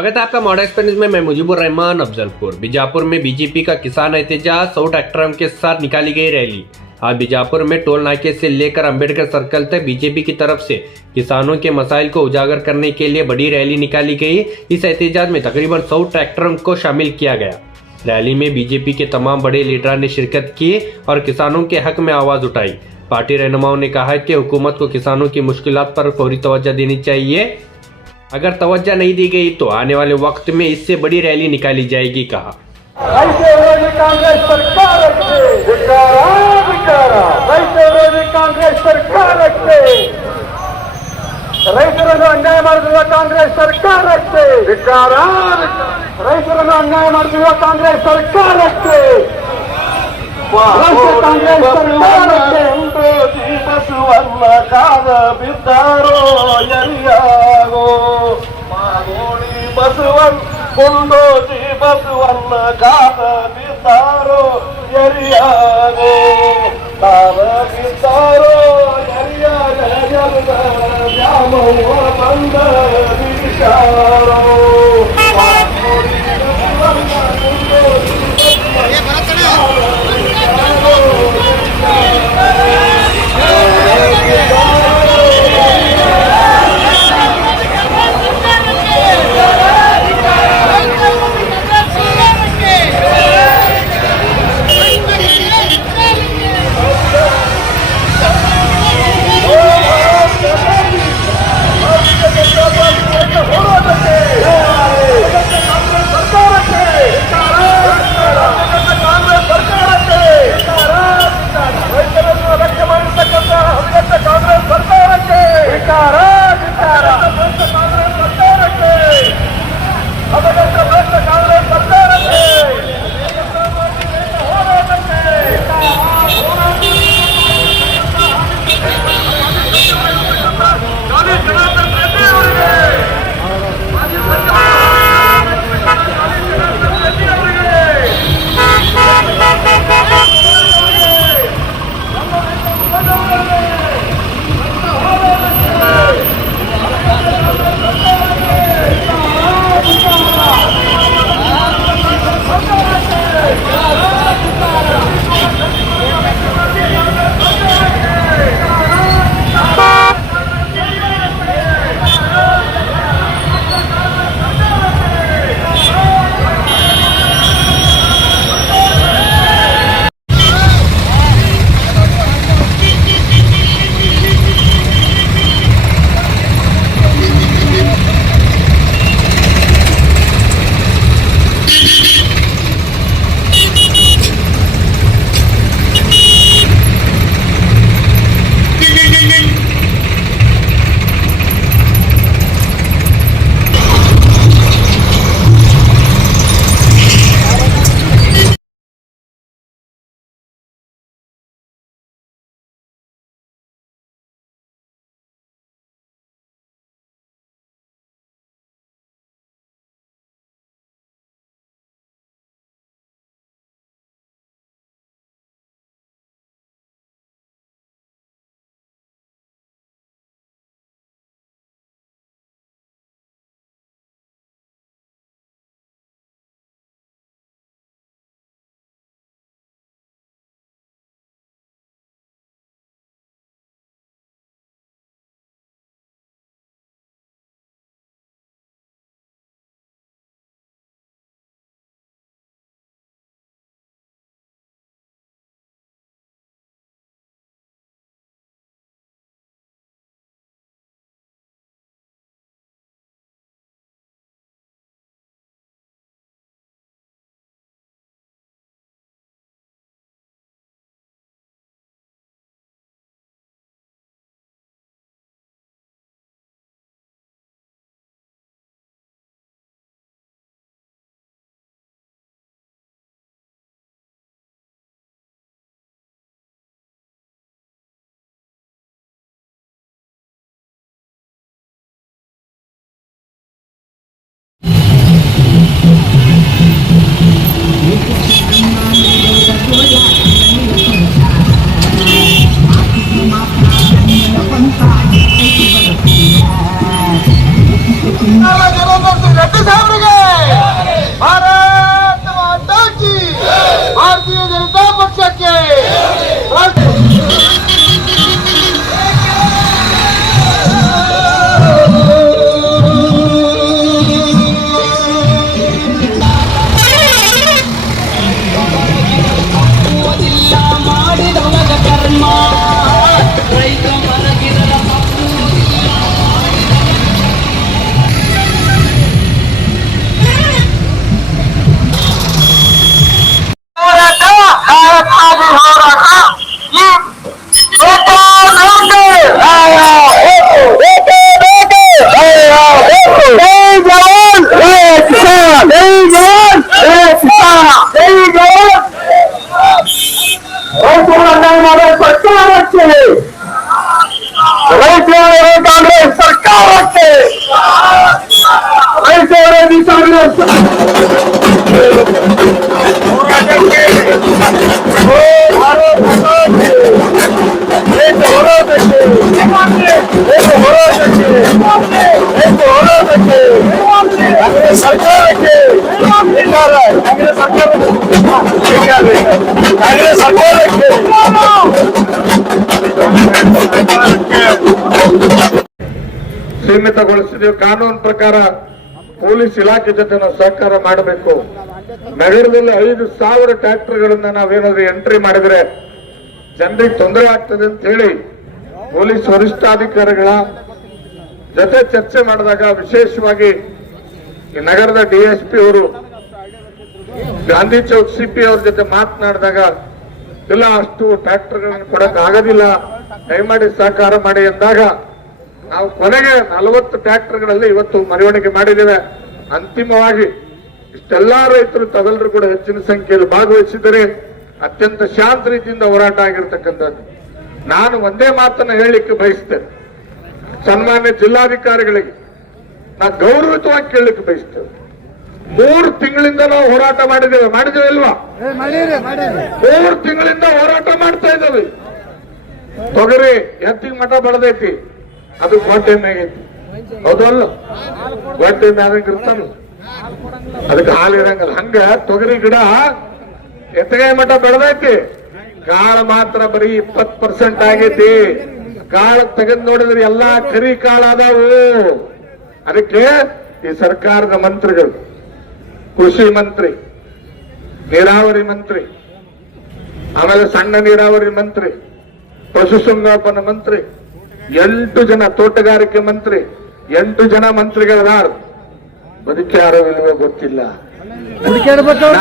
स्वागत है आपका मॉडर्न एक्सप्रेस में। मैं मुजीबुर रहमान अफजलपुर। बीजापुर में बीजेपी का किसान एहतजाज 100 ट्रैक्टरों के साथ निकाली गई रैली। आज बीजापुर में टोल नाके से लेकर अंबेडकर सर्कल तक बीजेपी की तरफ से किसानों के मसाइल को उजागर करने के लिए बड़ी रैली निकाली गई। इस एहतजाज में तकरीबन 100 ट्रैक्टरों को शामिल किया गया। रैली में बीजेपी के तमाम बड़े लीडर ने शिरकत की और किसानों के हक में आवाज उठाई। पार्टी रहनुमाओं ने कहा कि हुकूमत को किसानों की मुश्किलात पर फौरी तवज्जो देनी चाहिए। अगर तवज्जो नहीं दी गई तो आने वाले वक्त में इससे बड़ी रैली निकाली जाएगी, कहा। कांग्रेस सरकार ರೈತರನ್ನು ಅನ್ಯಾಯ ಮಾಡುತ್ತಿರುವ ಕಾಂಗ್ರೆಸ್ ಸರ್ಕಾರಕ್ಕೆ ಧಿಕ್ಕಾರ. ರೈತರನ್ನು ಅನ್ಯಾಯ ಮಾಡುತ್ತಿರುವ ಕಾಂಗ್ರೆಸ್ ಸರ್ಕಾರಕ್ಕೆ ಕಾಂಗ್ರೆಸ್ ಸರ್ಕಾರಕ್ಕೆ ಬಸವಣ್ಣ ಕಾಲ ಬಿದ್ದಾರೋ ಎಲ್ಲಿಯಾಗೋ ಮಾಗೋಡಿ ಬಸವಣ್ಣ ಕುಂಡೋಜಿ ಬಸವಣ್ಣ ಕಾಲ ಬಿದ್ದಾರೋ ಎರಿಯಾಗೋ ಕಾಲ ಬಿದ್ದಾರೋ ಎರಿಯಾಗ ದ್ಯಾಮವ್ವ ಬಂದ ವಿಚಾರೋ ಹೋರಾಟಕ್ಕೆ ಸರ್ಕಾರಕ್ಕೆ, ರೈತ ಕಾಂಗ್ರೆಸ್ ಸರ್ಕಾರಕ್ಕೆ, ರೈತ ಕಾಂಗ್ರೆಸ್ ಸರ್ಕಾರಕ್ಕೆ ಸೀಮಿತಗೊಳಿಸಿದೀವಿ. ಕಾನೂನು ಪ್ರಕಾರ ಪೊಲೀಸ್ ಇಲಾಖೆ ಜೊತೆ ನಾವು ಸಹಕಾರ ಮಾಡಬೇಕು. ನಗರದಲ್ಲಿ 5,000 ಟ್ರ್ಯಾಕ್ಟರ್ಗಳನ್ನ ನಾವೇನಾದ್ರೂ ಎಂಟ್ರಿ ಮಾಡಿದ್ರೆ ಜನರಿಗೆ ತೊಂದರೆ ಆಗ್ತದೆ ಅಂತ ಹೇಳಿ ಪೊಲೀಸ್ ವರಿಷ್ಠಾಧಿಕಾರಿಗಳ ಜೊತೆ ಚರ್ಚೆ ಮಾಡಿದಾಗ, ವಿಶೇಷವಾಗಿ ಈ ನಗರದ DSP ಅವರು ಗಾಂಧಿ ಚೌಕ್ CP ಅವ್ರ ಜೊತೆ ಮಾತನಾಡಿದಾಗ, ಇಲ್ಲ ಅಷ್ಟು ಟ್ರ್ಯಾಕ್ಟರ್ಗಳನ್ನು ಕೊಡಕ್ ಆಗೋದಿಲ್ಲ, ದಯಮಾಡಿ ಸಹಕಾರ ಮಾಡಿ ಎಂದಾಗ ನಾವು ಕೊನೆಗೆ 40 ಟ್ರ್ಯಾಕ್ಟರ್ಗಳಲ್ಲಿ ಇವತ್ತು ಮೆರವಣಿಗೆ ಮಾಡಿದ್ದೇವೆ. ಅಂತಿಮವಾಗಿ ಇಷ್ಟೆಲ್ಲಾ ರೈತರು ತಾವೆಲ್ಲರೂ ಕೂಡ ಹೆಚ್ಚಿನ ಸಂಖ್ಯೆಯಲ್ಲಿ ಭಾಗವಹಿಸಿದರೆ ಅತ್ಯಂತ ಶಾಂತ ರೀತಿಯಿಂದ ಹೋರಾಟ ಆಗಿರ್ತಕ್ಕಂಥದ್ದು. ನಾನು ಒಂದೇ ಮಾತನ್ನ ಹೇಳಲಿಕ್ಕೆ ಬಯಸ್ತೇನೆ, ಸನ್ಮಾನ್ಯ ಜಿಲ್ಲಾಧಿಕಾರಿಗಳಿಗೆ ನಾ ಗೌರವಿತವಾಗಿ ಕೇಳಲಿಕ್ಕೆ ಬಯಸ್ತೇವೆ. 3 ತಿಂಗಳಿಂದ ನಾವು ಹೋರಾಟ ಮಾಡಿದ್ದೇವೆ ಇಲ್ವಾ? 3 ತಿಂಗಳಿಂದ ಹೋರಾಟ ಮಾಡ್ತಾ ಇದ್ದೇವೆ. ತೊಗರಿ ಎತ್ತಿಗೆ ಮಠ ಬಡದೈತಿ, ಅದು ಕೋಟೆ ಮ್ಯಾಗೈತಿ, ಹೌದಲ್ಲ? ಕೋಟೆ ಮ್ಯಾಗ ಇರ್ತಾನ, ಅದಕ್ಕೆ ಹಾಲು ಇರಂಗಲ್ಲ. ಹಂಗ ತೊಗರಿ ಗಿಡ ಎತ್ತಗಾಯಿ ಮಠ ಬೆಳೆದೈತಿ, ಕಾಳು ಮಾತ್ರ ಬರೀ 20% ಆಗೈತಿ. ಕಾಳು ತೆಗೆದು ನೋಡಿದ್ರೆ ಎಲ್ಲಾ ಕರಿ ಕಾಳು ಅದಾವು. ಅದಕ್ಕೆ ಈ ಸರ್ಕಾರದ ಮಂತ್ರಿಗಳು, ಕೃಷಿ ಮಂತ್ರಿ, ನೀರಾವರಿ ಮಂತ್ರಿ, ಆಮೇಲೆ ಸಣ್ಣ ನೀರಾವರಿ ಮಂತ್ರಿ, ಪಶುಸಂಗೋಪನಾ ಮಂತ್ರಿ, 8 ಜನ ತೋಟಗಾರಿಕೆ ಮಂತ್ರಿ, 8 ಜನ ಮಂತ್ರಿಗಳಾರು ಬದುಕ್ಯಾರೋ ಇಲ್ವೋ ಗೊತ್ತಿಲ್ಲ.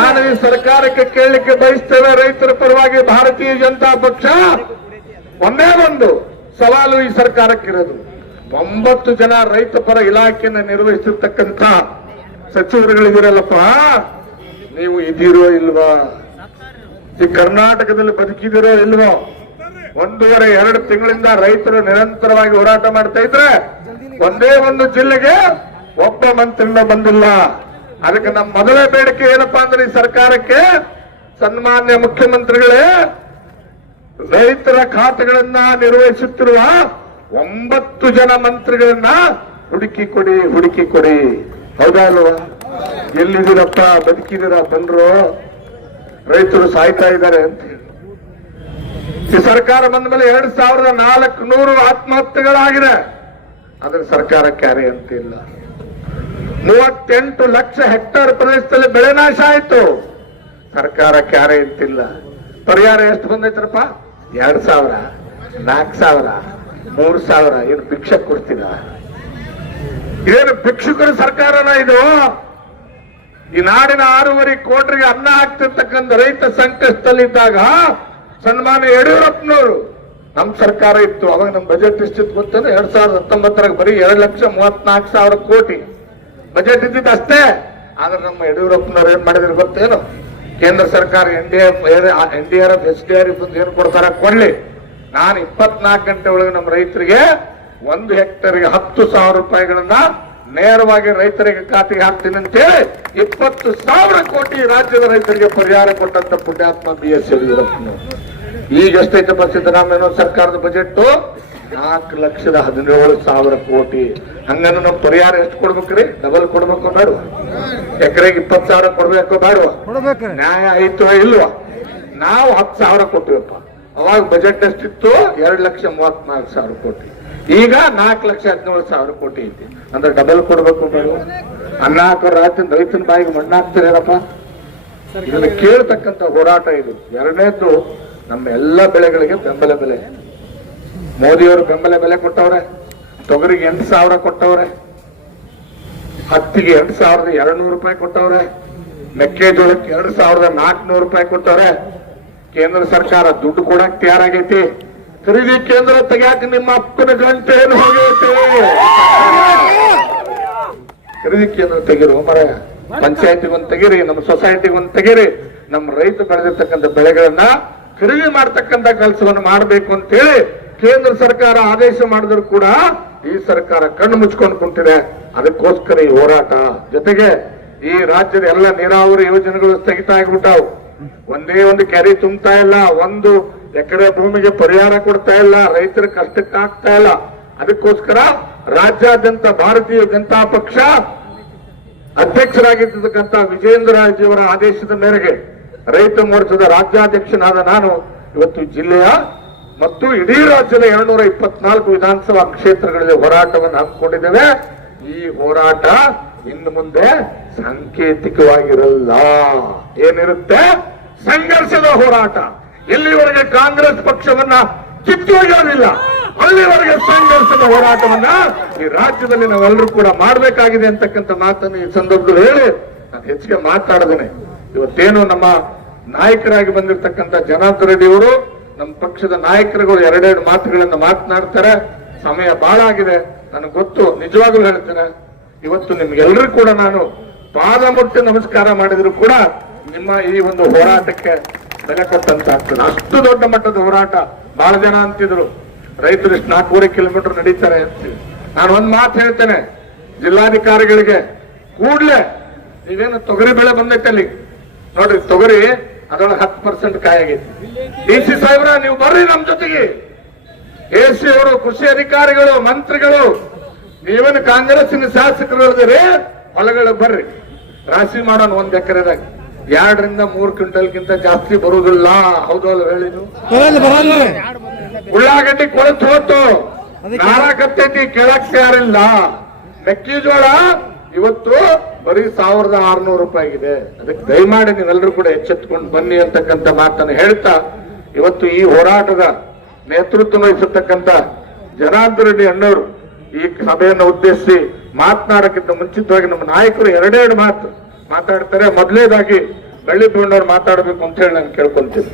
ನಾನು ಈ ಸರ್ಕಾರಕ್ಕೆ ಕೇಳಲಿಕ್ಕೆ ಬಯಸ್ತೇವೆ, ರೈತರ ಪರವಾಗಿ ಭಾರತೀಯ ಜನತಾ ಪಕ್ಷ ಒಂದೇ ಒಂದು ಸವಾಲು ಈ ಸರ್ಕಾರಕ್ಕಿರೋದು, 9 ಜನ ರೈತ ಪರ ಇಲಾಖೆಯನ್ನು ನಿರ್ವಹಿಸಿರ್ತಕ್ಕಂಥ ಸಚಿವರುಗಳಿದಿರಲ್ಲಪ್ಪ, ನೀವು ಇದ್ದೀರೋ ಇಲ್ವಾ? ಈ ಕರ್ನಾಟಕದಲ್ಲಿ ಬದುಕಿದಿರೋ ಇಲ್ವೋ? 1.5-2 ತಿಂಗಳಿಂದ ರೈತರು ನಿರಂತರವಾಗಿ ಹೋರಾಟ ಮಾಡ್ತಾ ಇದ್ರೆ ಒಂದೇ ಒಂದು ಜಿಲ್ಲೆಗೆ ಒಬ್ಬ ಮಂತ್ರಿನ ಬಂದಿಲ್ಲ. ಅದಕ್ಕೆ ನಮ್ಮ ಮೊದಲೇ ಬೇಡಿಕೆ ಏನಪ್ಪಾ ಅಂದ್ರೆ, ಈ ಸರ್ಕಾರಕ್ಕೆ ಸನ್ಮಾನ್ಯ ಮುಖ್ಯಮಂತ್ರಿಗಳೇ, ರೈತರ ಖಾತೆಗಳನ್ನ ನಿರ್ವಹಿಸುತ್ತಿರುವ 9 ಜನ ಮಂತ್ರಿಗಳನ್ನ ಹುಡುಕಿ ಕೊಡಿ. ಹೌದಾ ಅಲ್ವಾ? ಎಲ್ಲಿದ್ದೀರಪ್ಪ? ಬದುಕಿದ್ದೀರ? ಬಂದ್ರು, ರೈತರು ಸಾಯ್ತಾ ಇದ್ದಾರೆ ಅಂತ ಹೇಳಿ. ಈ ಸರ್ಕಾರ ಬಂದ ಮೇಲೆ 2,400 ಆತ್ಮಹತ್ಯೆಗಳಾಗಿದೆ. ಅದರ ಸರ್ಕಾರಕ್ಕೆ ಯಾರೇ ಅಂತಿಲ್ಲ. 38 ಲಕ್ಷ ಹೆಕ್ಟೇರ್ ಪ್ರದೇಶದಲ್ಲಿ ಬೆಳೆ ನಾಶ ಆಯ್ತು, ಸರ್ಕಾರಕ್ಕೆ ಯಾರೇ ಅಂತಿಲ್ಲ. ಪರಿಹಾರ ಎಷ್ಟು ಬಂದೈತ್ರಪ್ಪ? 2,000, 4,000, 3,000. ಏನು ಭಿಕ್ಷೆ ಕೊಡ್ತೀರ? ಏನು ಭಿಕ್ಷುಕರ ಸರ್ಕಾರನ ಇದು? ಈ ನಾಡಿನ 6.5 ಕೋಟಿಗೆ ಅನ್ನ ಹಾಕ್ತಿರ್ತಕ್ಕಂಥ ರೈತ ಸಂಕಷ್ಟದಲ್ಲಿದ್ದಾಗ ಸನ್ಮಾನ್ಯ ಯಡಿಯೂರಪ್ಪನವರು, ನಮ್ಮ ಸರ್ಕಾರ ಇತ್ತು ಅವಾಗ, ನಮ್ಮ ಬಜೆಟ್ ಎಷ್ಟಿತ್ತು ಗೊತ್ತಂದ್ರೆ 2019 ಬರೀ 2,34,000 ಕೋಟಿ ಬಜೆಟ್ ಇದ್ದಿದ್ದು ಅಷ್ಟೇ. ಆದ್ರೆ ನಮ್ಮ ಯಡಿಯೂರಪ್ಪನವ್ರು ಏನ್ ಮಾಡಿದ್ರೆ ಗೊತ್ತೇನು? ಕೇಂದ್ರ ಸರ್ಕಾರ NDRF SDRF ಏನ್ ಕೊಡ್ತಾರ ಕೊಡ್ಲಿ, ನಾನು 24 ಗಂಟೆ ಒಳಗೆ ನಮ್ಮ ರೈತರಿಗೆ 1 ಹೆಕ್ಟರ್ಗೆ 10,000 ರೂಪಾಯಿಗಳನ್ನ ನೇರವಾಗಿ ರೈತರಿಗೆ ಖಾತೆಗೆ ಹಾಕ್ತೀನಿ ಅಂತೇಳಿ 20,000 ಕೋಟಿ ರಾಜ್ಯದ ರೈತರಿಗೆ ಪರಿಹಾರ ಕೊಟ್ಟಂತ ಪುಣ್ಯಾತ್ಮ BS ಯಡಿಯೂರಪ್ಪನವರು. ಈಗ ಎಷ್ಟೈತಪ್ಪ ಸಿದ್ದರಾಮಯ್ಯ ಸರ್ಕಾರದ ಬಜೆಟ್? 4,17,000 ಕೋಟಿ. ಹಂಗನ್ನು ನಾವು ಪರಿಹಾರ ಎಷ್ಟು ಕೊಡ್ಬೇಕ್ರಿ? ಡಬಲ್ ಕೊಡ್ಬೇಕು ಬೇಡ? ಎಕರೆಗೆ 20,000 ಕೊಡ್ಬೇಕು ಬೇಡ? ನ್ಯಾಯ ಆಯ್ತು ಇಲ್ವಾ? ನಾವು 10,000 ಕೊಟ್ಟಿವಪ್ಪ. ಅವಾಗ ಬಜೆಟ್ ಎಷ್ಟಿತ್ತು? 2,34,000 ಕೋಟಿ. ಈಗ 4,17,000 ಕೋಟಿ ಐತಿ. ಅಂದ್ರೆ ಡಬಲ್ ಕೊಡ್ಬೇಕು ಬೇಡ? ಅನ್ನ ಹಾಕೋ ರಾತ್ರಿ ರೈತನ ಬಾಯಿಗೆ ಮಣ್ಣಾಕ್ತಿರೇನಪ್ಪ? ಇದನ್ನು ಕೇಳ್ತಕ್ಕಂಥ ಹೋರಾಟ ಇದು. ಎರಡನೇದ್ದು, ನಮ್ಮ ಎಲ್ಲ ಬೆಳೆಗಳಿಗೆ ಬೆಂಬಲ ಬೆಲೆ. ಮೋದಿಯವರು ಬೆಂಬಲ ಬೆಲೆ ಕೊಟ್ಟವ್ರೆ. ತೊಗರಿಗೆ 8,000 ಕೊಟ್ಟವ್ರೆ, ಹತ್ತಿಗೆ 2,200 ರೂಪಾಯಿ ಕೊಟ್ಟವ್ರೆ, ಮೆಕ್ಕೆಜೋಳಕ್ಕೆ 2,400 ರೂಪಾಯಿ ಕೊಟ್ಟವ್ರೆ. ಕೇಂದ್ರ ಸರ್ಕಾರ ದುಡ್ಡು ಕೊಡಕ್ ತಯಾರಾಗೈತಿ. ಖರೀದಿ ಕೇಂದ್ರ ತೆಗ್ಯಾಕ ನಿಮ್ಮ ಅಪ್ಪನ ಗಂಟೆ ಏನು ಹೋಗೈತಿ? ಖರೀದಿ ಕೇಂದ್ರ ತೆಗಿರು ಮರ, ಪಂಚಾಯತಿಗೊಂದು ತೆಗಿರಿ, ನಮ್ಮ ಸೊಸೈಟಿಗೊಂದು ತೆಗಿರಿ. ನಮ್ಮ ರೈತ ಬೆಳೆದಿರ್ತಕ್ಕಂಥ ಬೆಳೆಗಳನ್ನ ಖರೀದಿ ಮಾಡ್ತಕ್ಕಂಥ ಕೆಲಸವನ್ನು ಮಾಡಬೇಕು ಅಂತೇಳಿ ಕೇಂದ್ರ ಸರ್ಕಾರ ಆದೇಶ ಮಾಡಿದ್ರು ಕೂಡ ಈ ಸರ್ಕಾರ ಕಣ್ಣು ಮುಚ್ಕೊಂಡು ಕುಂತಿದೆ. ಅದಕ್ಕೋಸ್ಕರ ಈ ಹೋರಾಟ. ಜೊತೆಗೆ ಈ ರಾಜ್ಯದ ಎಲ್ಲ ನೀರಾವರಿ ಯೋಜನೆಗಳು ಸ್ಥಗಿತ ಆಗಿಬಿಟ್ಟಾವು. ಒಂದೇ ಒಂದು ಕೆರೆ ತುಂಬ್ತಾ ಇಲ್ಲ, ಒಂದು ಎಕರೆ ಭೂಮಿಗೆ ಪರಿಹಾರ ಕೊಡ್ತಾ ಇಲ್ಲ, ರೈತರ ಕಷ್ಟಕ್ಕೆ ಆಗ್ತಾ ಇಲ್ಲ. ಅದಕ್ಕೋಸ್ಕರ ರಾಜ್ಯಾದ್ಯಂತ ಭಾರತೀಯ ಜನತಾ ಪಕ್ಷ ಅಧ್ಯಕ್ಷರಾಗಿರ್ತಕ್ಕಂಥ ವಿಜೇಂದ್ರ ರಾಜಯವರ ಆದೇಶದ ಮೇರೆಗೆ ರೈತ ಮೋರ್ಚಾದ ರಾಜ್ಯಾಧ್ಯಕ್ಷನಾದ ನಾನು ಇವತ್ತು ಜಿಲ್ಲೆಯ ಮತ್ತು ಇಡೀ ರಾಜ್ಯದ 224 ವಿಧಾನಸಭಾ ಕ್ಷೇತ್ರಗಳಲ್ಲಿ ಹೋರಾಟವನ್ನು ಹಮ್ಮಿಕೊಂಡಿದ್ದೇವೆ. ಈ ಹೋರಾಟ ಇನ್ನು ಮುಂದೆ ಸಾಂಕೇತಿಕವಾಗಿರಲ್ಲ, ಏನಿರುತ್ತೆ ಸಂಘರ್ಷದ ಹೋರಾಟ. ಎಲ್ಲಿವರೆಗೆ ಕಾಂಗ್ರೆಸ್ ಪಕ್ಷವನ್ನ ಕಿತ್ತೊಯ್ಯೋದಿಲ್ಲ ಅಲ್ಲಿವರೆಗೆ ಸಂಘರ್ಷದ ಹೋರಾಟವನ್ನ ಈ ರಾಜ್ಯದಲ್ಲಿ ನಾವೆಲ್ಲರೂ ಕೂಡ ಮಾಡಬೇಕಾಗಿದೆ ಅಂತಕ್ಕಂಥ ಮಾತನ್ನು ಈ ಸಂದರ್ಭದಲ್ಲಿ ಹೇಳಿ ನಾನು ಹೆಚ್ಚಿಗೆ ಮಾತಾಡದೇನೆ. ಇವತ್ತೇನು ನಮ್ಮ ನಾಯಕರಾಗಿ ಬಂದಿರತಕ್ಕಂಥ ಜನಾರ್ದನ್ ರೆಡ್ಡಿ ಅವರು ನಮ್ಮ ಪಕ್ಷದ ನಾಯಕರುಗಳು ಎರಡೆರಡು ಮಾತುಗಳನ್ನ ಮಾತನಾಡ್ತಾರೆ. ಸಮಯ ಬಹಳ ಆಗಿದೆ, ನನಗೆ ಗೊತ್ತು. ನಿಜವಾಗ್ಲೂ ಹೇಳ್ತೇನೆ, ಇವತ್ತು ನಿಮ್ಗೆಲ್ಲರೂ ಕೂಡ ನಾನು ಪಾದ ಮುಟ್ಟಿ ನಮಸ್ಕಾರ ಮಾಡಿದ್ರು ಕೂಡ ನಿಮ್ಮ ಈ ಒಂದು ಹೋರಾಟಕ್ಕೆ ಬೆಲೆ ಕೊಟ್ಟಂತ ಆಗ್ತದೆ. ಅಷ್ಟು ದೊಡ್ಡ ಮಟ್ಟದ ಹೋರಾಟ. ಬಹಳ ಜನ ಅಂತಿದ್ರು ರೈತರು ಇಷ್ಟು 4.5 ಕಿಲೋಮೀಟರ್ ನಡೀತಾರೆ ಅಂತೀವಿ. ನಾನು ಒಂದ್ ಮಾತು ಹೇಳ್ತೇನೆ ಜಿಲ್ಲಾಧಿಕಾರಿಗಳಿಗೆ, ಕೂಡ್ಲೆ ನೀವೇನು ತೊಗರಿ ಬೆಳೆ ಬಂದೈತೆ ಅಲ್ಲಿ ನೋಡ್ರಿ, ತೊಗರಿ ಅದರೊಳಗೆ 10% ಕಾಯಾಗೈತಿ. DC ಸಾಹೇಬ್ರ ನೀವು ಬರ್ರಿ ನಮ್ ಜೊತೆಗೆ. AC ಅವರು, ಕೃಷಿ ಅಧಿಕಾರಿಗಳು, ಮಂತ್ರಿಗಳು, ನೀವೇನು ಕಾಂಗ್ರೆಸ್ಸಿನ ಶಾಸಕರು ಹೇಳಿದ್ರೆ ಹೊಲಗಳ ಬರ್ರಿ, ರಾಶಿ ಮಾಡೋಣ. 1 ಎಕರೆದಾಗ 2 ರಿಂದ 3 ಕ್ವಿಂಟಲ್ಗಿಂತ ಜಾಸ್ತಿ ಬರುವುದಿಲ್ಲ. ಹೌದು ಅಲ್ಲ ಹೇಳಿದ್ರು? ಉಳ್ಳಾಗಡ್ಡಿ ಕೊಳತು ಹೋತು, ನಾರಾಕತ್ತೈತಿ, ಕೇಳಕ್ ಯಾರಿಲ್ಲ. ಮೆಕ್ಕೆಜೋಳ ಇವತ್ತು ಬರೀ 1600 ರೂಪಾಯಿ ಇದೆ. ಅದಕ್ಕೆ ದಯಮಾಡಿ ನೀವೆಲ್ಲರೂ ಕೂಡ ಎಚ್ಚೆತ್ಕೊಂಡು ಬನ್ನಿ ಅಂತಕ್ಕಂಥ ಮಾತನ್ನು ಹೇಳ್ತಾ, ಇವತ್ತು ಈ ಹೋರಾಟದ ನೇತೃತ್ವ ವಹಿಸತಕ್ಕಂಥ ಜನಾರ್ದನ್ ರೆಡ್ಡಿ ಅಣ್ಣವರು ಈ ಸಭೆಯನ್ನು ಉದ್ದೇಶಿಸಿ ಮಾತನಾಡಕ್ಕಿಂತ ಮುಂಚಿತವಾಗಿ ನಮ್ಮ ನಾಯಕರು ಎರಡೆರಡು ಮಾತು ಮಾತಾಡ್ತಾರೆ. ಮೊದಲನೇದಾಗಿ ಬೆಳ್ಳಿ ಬಣ್ಣವ್ರು ಮಾತಾಡಬೇಕು ಅಂತ ಹೇಳಿ ನಾನು ಕೇಳ್ಕೊಂತೀನಿ.